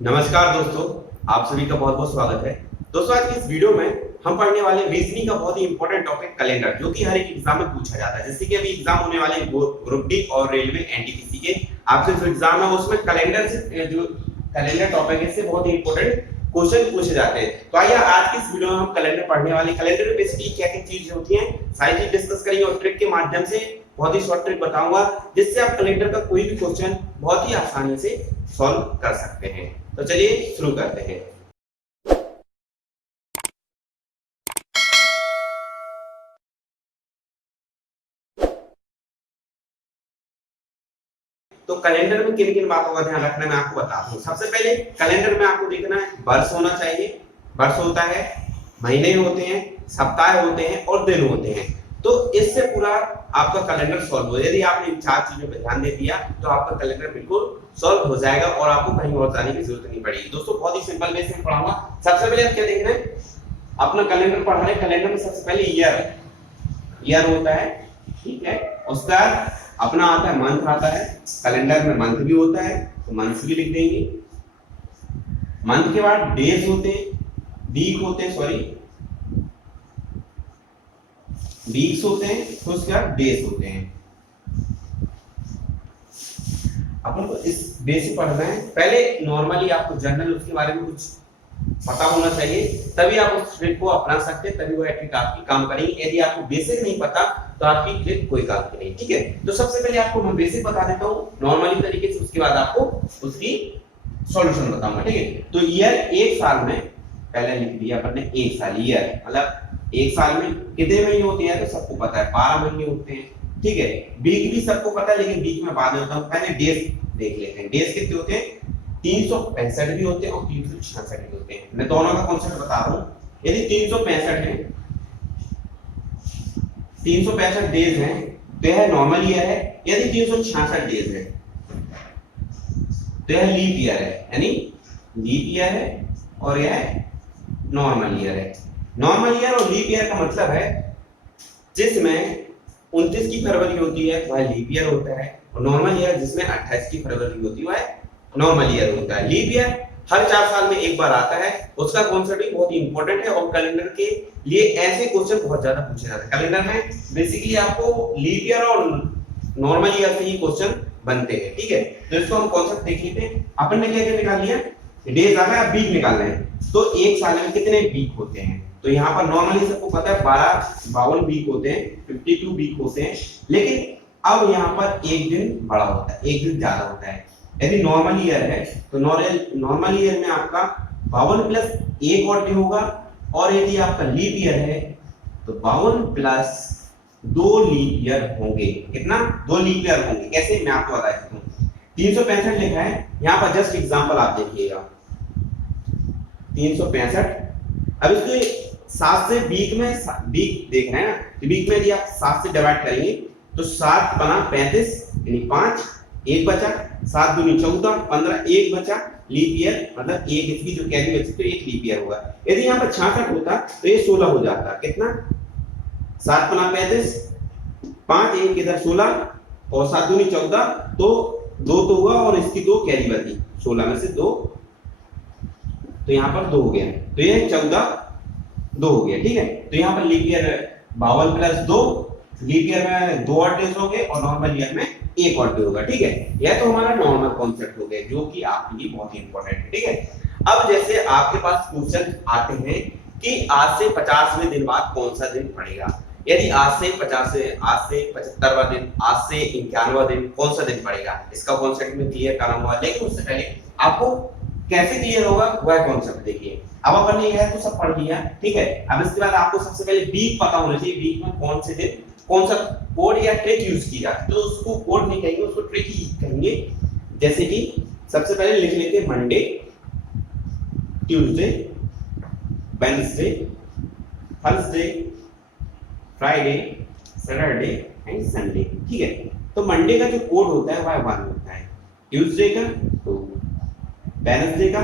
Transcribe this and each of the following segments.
नमस्कार दोस्तों, आप सभी का बहुत बहुत स्वागत है। दोस्तों, आज की इस वीडियो में हम पढ़ने वाले रीजनिंग का बहुत ही इंपॉर्टेंट टॉपिक कैलेंडर, जो कि हर एक एग्जाम में पूछा जाता है। जैसे कि अभी एग्जाम होने वाले ग्रुप डी और रेलवे एनटीपीसी के आपसे जो एग्जाम है उसमें कैलेंडर से जो कैलेंडर टॉपिक है, इससे बहुत ही इंपॉर्टेंट क्वेश्चन पूछे जाते हैं। तो आइए आज की इस वीडियो में हम कैलेंडर पढ़ने वाले कैलेंडर में बेसिकली क्या क्या चीजें होती हैं सारी चीज डिस्कस करेंगे और ट्रिक के माध्यम से बहुत ही शॉर्ट ट्रिक बताऊंगा, जिससे आप कैलेंडर का कोई भी क्वेश्चन बहुत ही आसानी से सॉल्व कर सकते हैं। तो चलिए शुरू करते हैं। तो कैलेंडर में किन किन बातों का ध्यान रखना है मैं आपको बताता हूँ। सबसे पहले कैलेंडर में आपको देखना है वर्ष होना चाहिए। वर्ष होता है, महीने होते हैं, सप्ताह होते हैं और दिन होते हैं। तो इससे पूरा आपका कैलेंडर सॉल्व हो। यदि आपने इन चार चीजों पर ध्यान दे दिया तो आपका कैलेंडर बिल्कुल सॉल्व हो जाएगा और आपको कहीं और जाने की जरूरत नहीं पड़ेगी। दोस्तों, बहुत ही सिंपल वे से पढ़ाऊंगा। सबसे पहले आप क्या देखना है, अपना कैलेंडर पढ़ रहे हैं। कैलेंडर में सबसे पहले ईयर होता है, ठीक है। उसका अपना आता है मंथ आता है। कैलेंडर में मंथ भी होता है तो मंथ भी लिख देंगे। मंथ के बाद डेज होते हैं, वीक होते हैं, वीक्स होते हैं, तो उसके बाद डेज होते हैं। अपन को इस बेसिक पढ़ना है। पहले नॉर्मली आपको जनरल उसके बारे में कुछ पता होना चाहिए, तभी आप उस ट्रिक को अपना सकते हैं, तभी वो ट्रिक आपकी काम करेगी। यदि आपको बेसिक नहीं पता तो आपकी ट्रिक कोई काम की नहीं, ठीक है। तो सबसे पहले आपको मैं बेसिक बता देता हूँ नॉर्मली तरीके से, उसके बाद आपको उसकी सॉल्यूशन बताऊंगा, ठीक है। तो ईयर एक साल में, पहले लिख दिया अपन ने एक साल, ईयर मतलब एक साल में कितने महीने होते हैं तो सबको पता है, 12 महीने होते हैं, ठीक है। वीक भी सबको पता है, लेकिन वीक में बाद में होता है। पहले डेज देख लेते हैं। डेज कितने होते हैं? 365 भी होते हैं और 366 भी होते हैं। मैं दोनों का कॉन्सेप्ट बता रहा हूं। यदि 365 है, 365 डेज हैं तो यह नॉर्मल ईयर है। यदि 366 डेज है तो यह लीप ईयर है, यानी लीप ईयर है और यह नॉर्मल ईयर है। नॉर्मल ईयर और लीप ईयर का मतलब है जिसमें 29 की फरवरी होती है वह लीप ईयर होता है, और नॉर्मल ईयर जिसमें 28 की फरवरी होती है वह नॉर्मल ईयर होता है। लीप ईयर हर 4 साल में एक बार आता है। उसका कॉन्सेप्ट भी बहुत ही इंपॉर्टेंट है और कैलेंडर के लिए ऐसे क्वेश्चन बहुत ज्यादा पूछे जाते हैं। कैलेंडर में बेसिकली आपको लीप ईयर और नॉर्मल ईयर से ही क्वेश्चन बनते हैं, ठीक है। तो इसको हम कॉन्सेप्ट देख लेते हैं। अपन ने क्या क्या निकाल लिया, डेज आ गया, वीक निकालना है। तो एक साल में कितने वीक होते हैं? तो यहाँ पर नॉर्मली सबको पता है 52 वीक होते हैं, 52 वीक होते हैं। लेकिन अब यहाँ पर एक दिन बड़ा होता है, एक दिन ज्यादा होता है। यदि नॉर्मल ईयर है तो नॉर्मल ईयर में आपका 52 प्लस एक और डे होगा, और यदि आपका लीप ईयर है तो 52 प्लस 2 लीप ईयर होंगे। कितना? 2 लीप ईयर होंगे। कैसे, मैं आपको बता देता हूँ। 365 लिखा है यहाँ पर, जस्ट एग्जांपल आप देखिएगा 365। अब इसको 7 से वीक में, वीक देख रहे हैं ना, तो वीक में यदि आप 7 से डिवाइड करेंगे तो 7 बना 35, यानी 5 एक बचा, 7 दूनी 14, 15 एक बचा, लीप ईयर मतलब एक इसकी जो कैरी बची तो एक लीप ईयर होगा। यदि यहाँ पर 66 होता तो ये 16 हो जाता। कितना? 7 बना 35, 5 एक इधर 16 और 7 दूनी 14, तो 2 तो हुआ और इसकी 2 कैरी बची, 16 में से 2, तो यहाँ पर 2 हो गया, तो ये 14 2 हो गया, ठीक है। तो यहाँ पर leap year 52 plus 2, leap year में 2 और डेज होंगे और नॉर्मल ईयर में एक और डे होगा, ठीक है। यह तो हमारा नॉर्मल कॉन्सेप्ट हो गया जो कि आपके लिए बहुत ही इंपॉर्टेंट है, ठीक है। अब जैसे आपके पास क्वेश्चन आते हैं कि आज से 50वें दिन बाद कौन सा दिन पड़ेगा। यदि आज से 75वां दिन, आज से 91वां दिन, कौन सा दिन पड़ेगा, इसका कॉन्सेप्ट में क्लियर कराऊंगा। लेकिन उससे पहले आपको कैसे क्लियर होगा वह कॉन्सेप्ट देखिए। अब अपन ने यह तो सब पढ़ लिया, ठीक है। अब इसके बाद आपको सबसे पहले वीक पता होना चाहिए, वीक में कौन से दिन कौन सा कोड या ट्रिक यूज की जाती है। तो उसको कोड नहीं कहेंगे, उसको ट्रिक ही कहेंगे। जैसे कि सबसे पहले लिख लेते हैं Monday, Tuesday, Wednesday, Thursday, Friday, Saturday and Sunday, ठीक है। तो मंडे का जो कोड होता है वह 1 होता है, ट्यूसडे का 2, वेडनेसडे का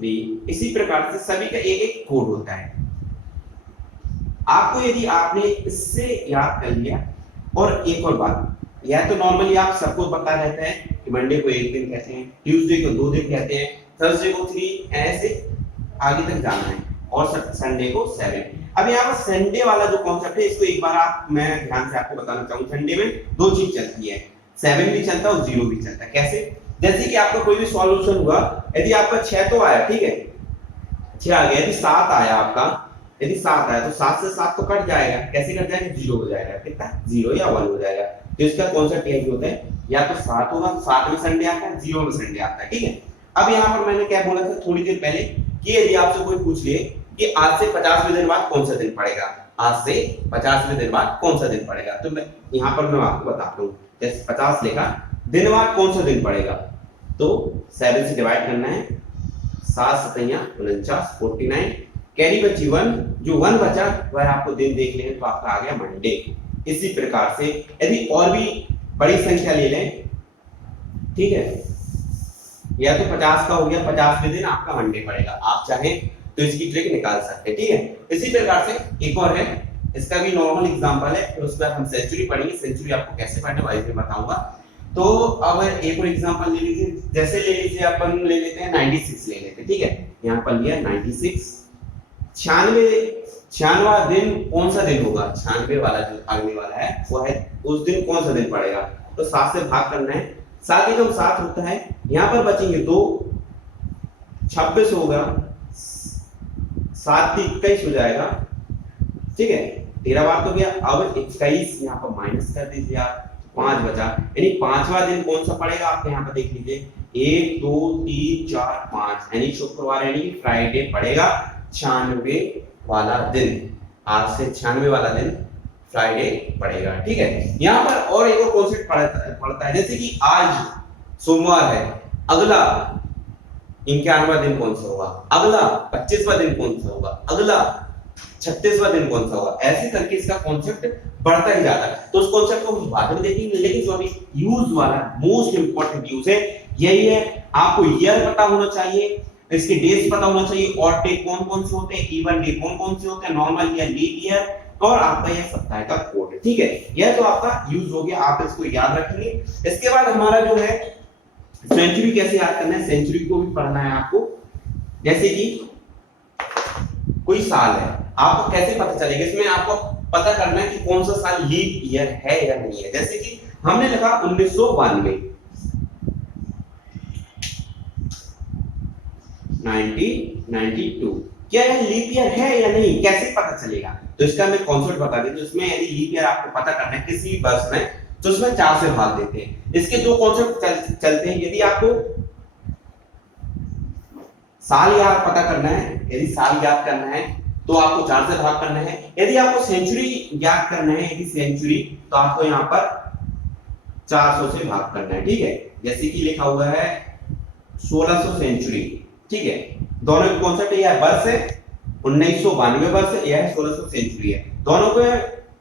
3, इसी प्रकार से सभी का एक एक कोड होता है। आपको यदि आपने इससे याद कर लिया, और एक और बात, यह तो नॉर्मली आप सबको पता रहता है कि मंडे को एक दिन कहते हैं, ट्यूसडे को 2 दिन कहते हैं, थर्सडे को 3 ऐसे आगे तक जाना है और संडे को 7। अब यहाँ पर संडे वाला जो कॉन्सेप्ट है इसको एक बार मैं ध्यान से आपको बताना चाहूँ। संडे में दो चीज चलती है, 7 भी चलता है और 0 भी चलता है। कैसे? जैसे कि आपका कोई भी सॉल्यूशन हुआ, यदि आपका 6 तो आया, ठीक है 6 आ गया, यदि 7 आया आपका, यदि 7 आया तो 7 से 7 तो कट जाएगा। कैसे कट जाएगा? 0 हो जाएगा। कितना? 0 या 1 हो जाएगा। तो इसका कॉन्सेप्ट यही होता है, या तो 7 होगा, 7 में संडे आता है, 0 में संडे आता है, ठीक है। अब यहाँ पर मैंने क्या बोला था थोड़ी देर पहले कि यदि आपसे कोई पूछ ले कि आज से 50वें दिन बाद कौन सा दिन पड़ेगा, आज से 50वें दिन बाद कौन सा दिन पड़ेगा, तो मैं यहाँ पर मैं आपको बताता हूँ। जैसे 50 लिखा, दिन बाद कौन सा दिन पड़ेगा, तो 7 से डिवाइड करना है, 7 सतैया 49, 49 कैरी बची 1, जो 1 बचा वह आपको दिन देख लें तो आपका आ गया मंडे। इसी प्रकार से यदि और भी बड़ी संख्या ले लें, ठीक है, या तो 50 का हो गया, 50वें दिन आपका मंडे पड़ेगा, आप चाहें तो इसकी ट्रिक निकाल सकते हैं, ठीक है। इसी प्रकार से एक और है, इसका भी नॉर्मल एग्जांपल है, फिर उसके बाद हम सेंचुरी पढ़ेंगे। सेंचुरी आपको कैसे पढ़ना है मैं बताऊंगा। तो अब एक और एग्जांपल ले लीजिए, जैसे ले लीजिए अपन ले लेते हैं 96 ले लेते हैं, ठीक है। यहाँ पर लिया 96, 96वां दिन कौन सा दिन होगा, 96 वाला जो आगे वाला है वो है उस दिन कौन सा दिन पड़ेगा, तो 7 से भाग करना है, 7 एकम 7 होता है, यहाँ पर बचेंगे 2, 26 होगा, 7 21 हो जाएगा, ठीक है, 13 बार तो गया। अब 21 यहाँ पर माइनस कर दीजिए आप, 5 बचा, यानी 5वां दिन कौन सा पड़ेगा आपको यहाँ पर देख लीजिए, 1 2 3 4 5, यानी शुक्रवार यानी फ्राइडे पड़ेगा, 96 वाला दिन, आज से 96 वाला दिन फ्राइडे पड़ेगा, ठीक है। यहाँ पर और एक और कॉन्सेप्ट पड़ता है, जैसे कि आज सोमवार है, अगला 51वां दिन कौन सा होगा, अगला 25वां दिन कौन सा होगा, अगला 36वां दिन कौन सा होगा, ऐसे करके इसका कॉन्सेप्ट बढ़ता ही जाता है। तो उस कॉन्सेप्ट को हम बाद में देखेंगे, लेकिन जो अभी यूज वाला मोस्ट इंपॉर्टेंट यूज है यही है, आपको ईयर पता होना चाहिए, इसके डेज पता होना चाहिए, और डे कौन कौन से होते हैं, इवन डे कौन कौन से होते हैं, नॉर्मल ईयर, लीप ईयर, और आपका यह सप्ताह का कोड है, ठीक है। यह तो आपका यूज हो गया, आप इसको याद रखेंगे। इसके बाद हमारा जो है सेंचुरी कैसे याद करना है, सेंचुरी को भी पढ़ना है आपको। जैसे कि कोई साल है, आपको कैसे पता चलेगा, इसमें आपको पता करना है कि कौन सा साल लीप ईयर है या नहीं है। जैसे कि हमने लिखा 1992, 1992, क्या यह लीप ईयर है या नहीं, कैसे पता चलेगा, तो इसका मैं कॉन्सेप्ट बता दें। तो इसमें यदि लीप ईयर आपको पता करना है किसी भी वर्ष में, तो उसमें 4 से भाग देते हैं। इसके दो कॉन्सेप्ट चलते हैं, यदि आपको साल याद पता करना है, यदि साल याद करना है तो आपको 4 से भाग करना है, यदि आपको सेंचुरी याद करना है, यदि सेंचुरी, तो आपको यहाँ पर 400 से भाग करना है, ठीक है। जैसे कि लिखा हुआ है 1600 सेंचुरी, ठीक है, दोनों का कॉन्सेप्ट यह है, वर्ष है 1992 वर्ष, यह है 1600 सेंचुरी है, दोनों को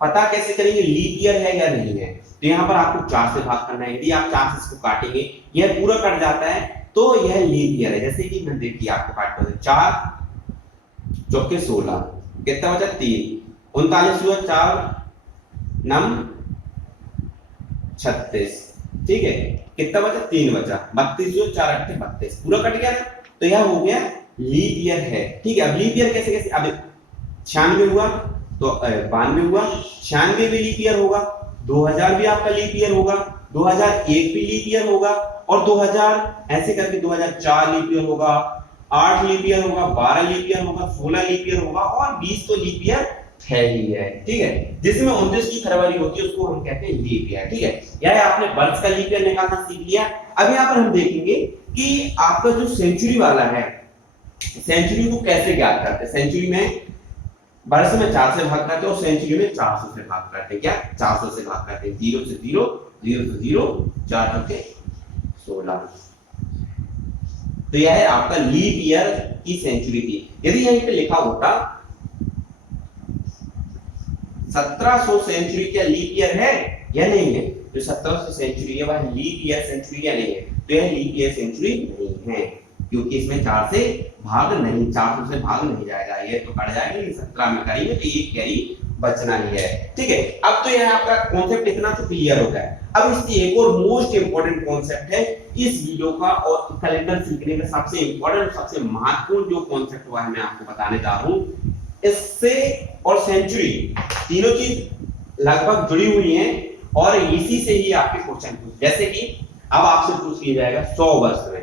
पता कैसे करेंगे लीप ईयर है या नहीं है, तो यहाँ पर आपको 4 से भाग करना है। यदि आप 4 से इसको काटेंगे, यह पूरा कट जाता है, तो यह लीप ईयर है। जैसे कि मैं देखिए आपको काट कर 4 चौके 16, कितना बचा 3, 39 हुआ, 4 9 36, ठीक है, कितना बचा 3 बचा, 32 हुआ, 4 8 32, पूरा कट गया ना, तो यह हो गया लीप ईयर है, ठीक है। अब लीप ईयर कैसे कैसे, अब 96 हुआ तो 92 हुआ, 96 भी लीप ईयर होगा, 2000 भी आपका लीप ईयर होगा, 2001 भी लीप ईयर होगा, और 2000 ऐसे करके 2004 लीप ईयर होगा, 8 लीप ईयर होगा, 12 लीप ईयर होगा, 16 लीप ईयर होगा, और 20 तो लीप ईयर है ही है, ठीक है। जिसमें 29 की फरवरी होती है उसको हम कहते हैं लीप ईयर, ठीक है। यह आपने वर्ष का लीप ईयर निकालना सीख लिया। अब यहाँ पर हम देखेंगे कि आपका जो सेंचुरी वाला है, सेंचुरी को कैसे ज्ञात करते हैं। सेंचुरी में वर्ष में 4 से भाग करते हैं और सेंचुरी में 400 से भाग करते हैं। क्या 400 से भाग करते हैं, 0 से 0, 0 से 0, 4 चौके 16। तो यह है आपका लीप ईयर की सेंचुरी थी। यदि यहीं पे लिखा होता 1700 सेंचुरी क्या लीप ईयर है या नहीं है, जो 1700 सेंचुरी है वह लीप ईयर सेंचुरी या नहीं है, तो यह लीप ईयर सेंचुरी नहीं है, क्योंकि इसमें 4 से भाग नहीं, 400 से भाग नहीं जाएगा, ये तो कट जाएगा, 17 में करेंगे तो ये कैरी बचना ही है। ठीक है, अब तो यह आपका कॉन्सेप्ट इतना तो क्लियर हो गया। अब इसकी एक और मोस्ट इंपोर्टेंट कॉन्सेप्ट है इस वीडियो का, और कैलेंडर सीखने का सबसे इंपोर्टेंट, सबसे महत्वपूर्ण जो कॉन्सेप्ट हुआ है मैं आपको बताने जा रहा हूं। इससे और सेंचुरी तीनों चीज लगभग जुड़ी हुई हैं, और इसी से ही आपके क्वेश्चन पूछ, जैसे कि अब आपसे पूछ लिया जाएगा 100 वर्ष में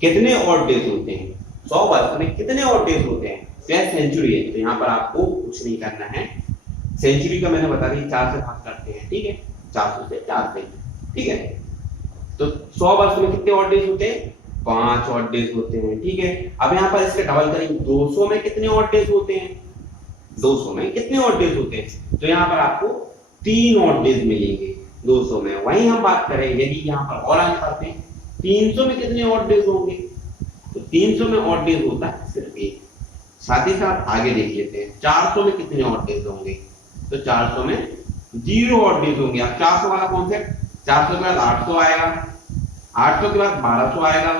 कितने ऑड डेज होते हैं, 100 वर्ष में कितने ऑड डेज होते हैं, यह सेंचुरी है। तो यहाँ पर आपको कुछ नहीं करना है, सेंचुरी का मैंने बता दिया 4 से भाग करते हैं। ठीक है, 400 से 4 से। ठीक है, तो 100 वर्ष में कितने ऑड डेज होते हैं, 5 ऑड डेज होते हैं। ठीक है, अब यहाँ पर इसके डबल करेंगे, 200 में कितने ऑड डेज होते हैं, 200 में कितने ऑड डेज होते हैं, तो यहाँ पर आपको 3 ऑड डेज मिलेंगे 200 में। वहीं हम बात करें यदि यहाँ पर और आगे बढ़ते हैं, 300 में कितने ऑड डेज होंगे, तो 300 में ऑड डेज होता है सिर्फ एक। साथ ही साथ आगे देख लेते हैं 400 में कितने ऑड डेज होंगे, तो 400 में 0 ऑड डेज होंगे। अब 400 वाला कॉन्सेप्ट, 400 के बाद 800 आएगा, 800 के बाद 1200 आएगा,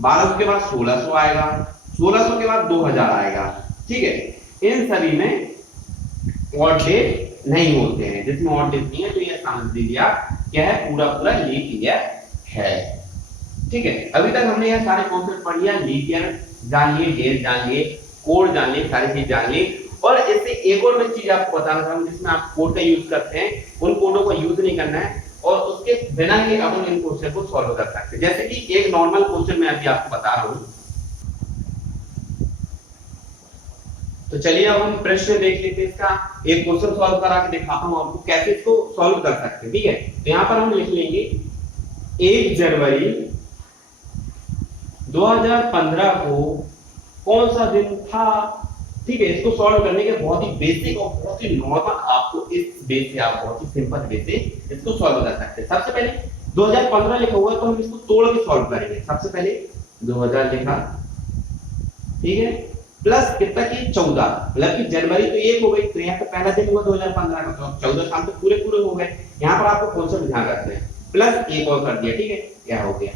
1200 के बाद 1600 आएगा, 1600 के बाद 2000 आएगा। ठीक है, इन सभी में ऑड डेज नहीं होते हैं, जिसमें ऑड डेज नहीं है तो ये समझ लीजिए आप क्या है, पूरा पूरा लीप ईयर है। ठीक है, अभी तक हमने यह सारे कॉन्सेप्ट पढ़ लिया, लीप ईयर जान लिए, डेज जान लिए, कोड जान लिए, सारी चीज जान ली। और इससे एक और मैं चीज आपको बताना चाहूंगा, जिसमें आप कोड का यूज करते हैं, उन कोडों का यूज नहीं करना है, और उसके बिना ही अपन इन क्वेश्चन को सॉल्व कर सकते हैं। जैसे कि एक नॉर्मल क्वेश्चन मैं अभी आपको बता रहा हूं, तो चलिए अब हम प्रश्न देख लेते हैं। इसका एक क्वेश्चन सॉल्व करा के दिखाता हूं आपको कैसे इसको सॉल्व कर सकते हैं। ठीक है, तो यहां पर हम लिख लेंगे 1 जनवरी 2015 को कौन सा दिन था। ठीक है, इसको सॉल्व करने के बहुत ही बेसिक और बहुत ही नॉर्मल, आपको इस बेस से आप बहुत ही सिंपल वे से इसको सॉल्व कर सकते हैं। सबसे पहले 2015 लिखा हुआ है तो हम इसको तोड़ के सॉल्व करेंगे। सबसे पहले 2000 लिखा, ठीक है, प्लस कितना की 14, मतलब कि जनवरी तो 1 हो गई, तो यहाँ पे पहला दिन हुआ 2015 का, तो 14 साल तो पूरे पूरे हो गए। यहाँ पर आपको कॉन्सेप्ट ध्यान रखना है, प्लस एक और कर दिया। ठीक है, क्या हो गया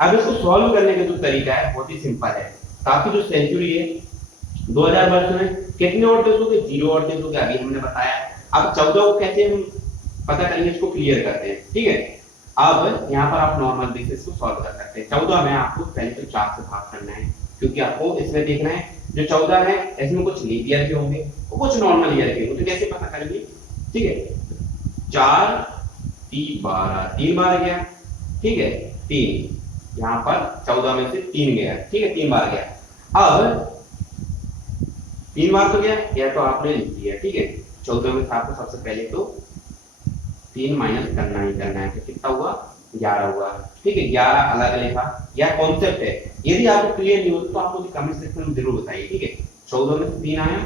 अब इसको सॉल्व करने का जो तरीका है बहुत ही सिंपल है। आपकी जो सेंचुरी है 2000 वर्ष में कितने ऑड डेज हो गए, 0 ऑड डेज हो गए, अभी हमने बताया। अब 14 को कैसे हम पता करेंगे, इसको क्लियर करते हैं। ठीक है, अब यहाँ पर आप नॉर्मल बेसिस को सॉल्व कर सकते हैं। 14 में आपको पहले तो 4 से भाग करना है, क्योंकि आपको इसमें देखना है जो 14 है इसमें कुछ लीप ईयर के होंगे और कुछ नॉर्मल ईयर के होंगे, तो कैसे पता करेंगे। ठीक है, 4 3 12, 3 बार गया। ठीक है, 3 यहाँ पर 14 में से 3 गया। ठीक है, 3 बार गया। अब 3 बार तो गया, यह तो आपने लिख दिया। ठीक है, 14 में से आपको सबसे पहले तो 3 माइनस करना ही करना है, तो कितना हुआ, 11 हुआ। ठीक है, 11 अलग लिखा, यह कॉन्सेप्ट है। यदि आपको क्लियर नहीं हो तो आप मुझे कमेंट सेक्शन में जरूर बताइए। ठीक है, 14 में से 3 आया,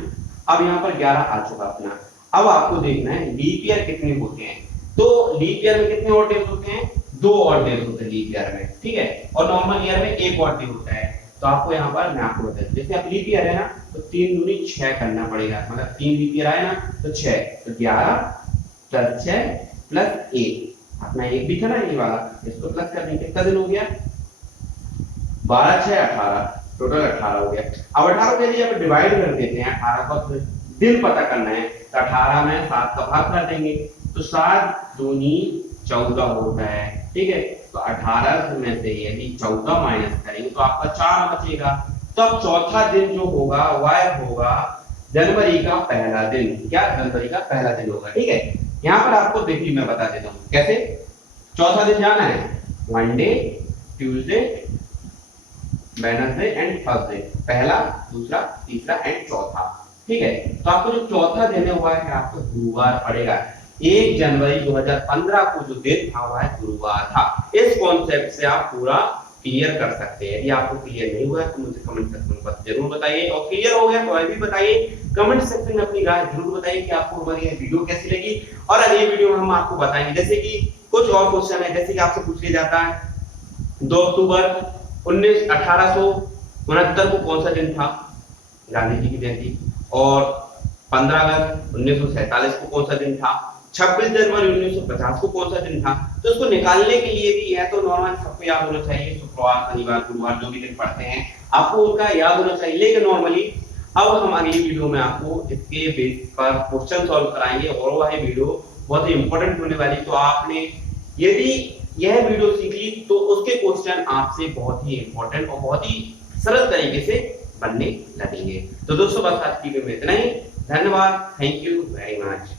अब यहाँ पर 11 आ चुका अपना। अब आपको देखना है लीप ईयर कितने होते हैं, तो लीप ईयर में कितने ऑड डेज होते हैं, 2 ऑड डेज होते हैं लीप ईयर में। ठीक है, और नॉर्मल ईयर में 1 ऑड डे होता है। तो आपको यहाँ पर मैं आपको बता दूं, जैसे अब लीप ईयर है ना, तो 3 दूनी 6 करना पड़ेगा, मतलब 3 लीप ईयर आए ना तो 6, तो 11 प्लस 6 प्लस 1, अपना 1 भी था ना ये वाला, इसको प्लस कर देंगे, कितना दिन हो गया, 12 6 18, टोटल 18 हो गया। अब 18 के लिए अब डिवाइड कर देते हैं, 18 का दिन पता करना है, तो 18 में 7 का भाग कर देंगे, तो 7 दूनी 14 होता है। ठीक है, तो 18 में से यदि 14 माइनस करेंगे तो आपका 4 बचेगा। तो अब चौथा दिन जो होगा वह होगा जनवरी का पहला दिन। क्या जनवरी का पहला दिन होगा। ठीक है, यहाँ पर आपको देखिए मैं बता देता हूँ कैसे। चौथा दिन जाना है, Monday Tuesday Wednesday and Thursday, पहला दूसरा तीसरा एंड चौथा। ठीक है, तो आपको जो चौथा दिन हुआ है आपको गुरुवार पड़ेगा। 1 जनवरी 2015 को जो दिन था वह गुरुवार था। इस कॉन्सेप्ट से आप पूरा क्लियर कर सकते हैं। यदि आपको क्लियर नहीं हुआ है तो मुझे कमेंट सेक्शन में जरूर बताइए, और क्लियर हो गया तो वह भी बताइए। कमेंट सेक्शन में अपनी राय जरूर बताइए कि आपको हमारी ये वीडियो कैसी लगी, और अगली वीडियो में हम आपको बताएंगे जैसे कि कुछ और क्वेश्चन है, जैसे कि आपसे पूछ लिया जाता है 2 अक्टूबर 1869 को कौन सा दिन था, गांधी जी की जयंती, और 15 अगस्त 1947 को कौन सा दिन था, 26 जनवरी 1950 को कौन सा दिन था। तो इसको निकालने के लिए भी है तो नॉर्मल सबको याद होना चाहिए, शुक्रवार शनिवार गुरुवार जो भी दिन पढ़ते हैं आपको उनका याद होना चाहिए, लेकिन नॉर्मली अब हम अगली वीडियो में आपको इसके बेस पर क्वेश्चन सॉल्व कराएंगे और वह वीडियो बहुत ही इंपॉर्टेंट होने वाली। तो आपने यदि यह वीडियो सीख ली तो उसके क्वेश्चन आपसे बहुत ही इंपॉर्टेंट और बहुत ही सरल तरीके से बनने लगेंगे। तो दोस्तों बस आज की वीडियो में इतना ही। धन्यवाद, थैंक यू वेरी मच।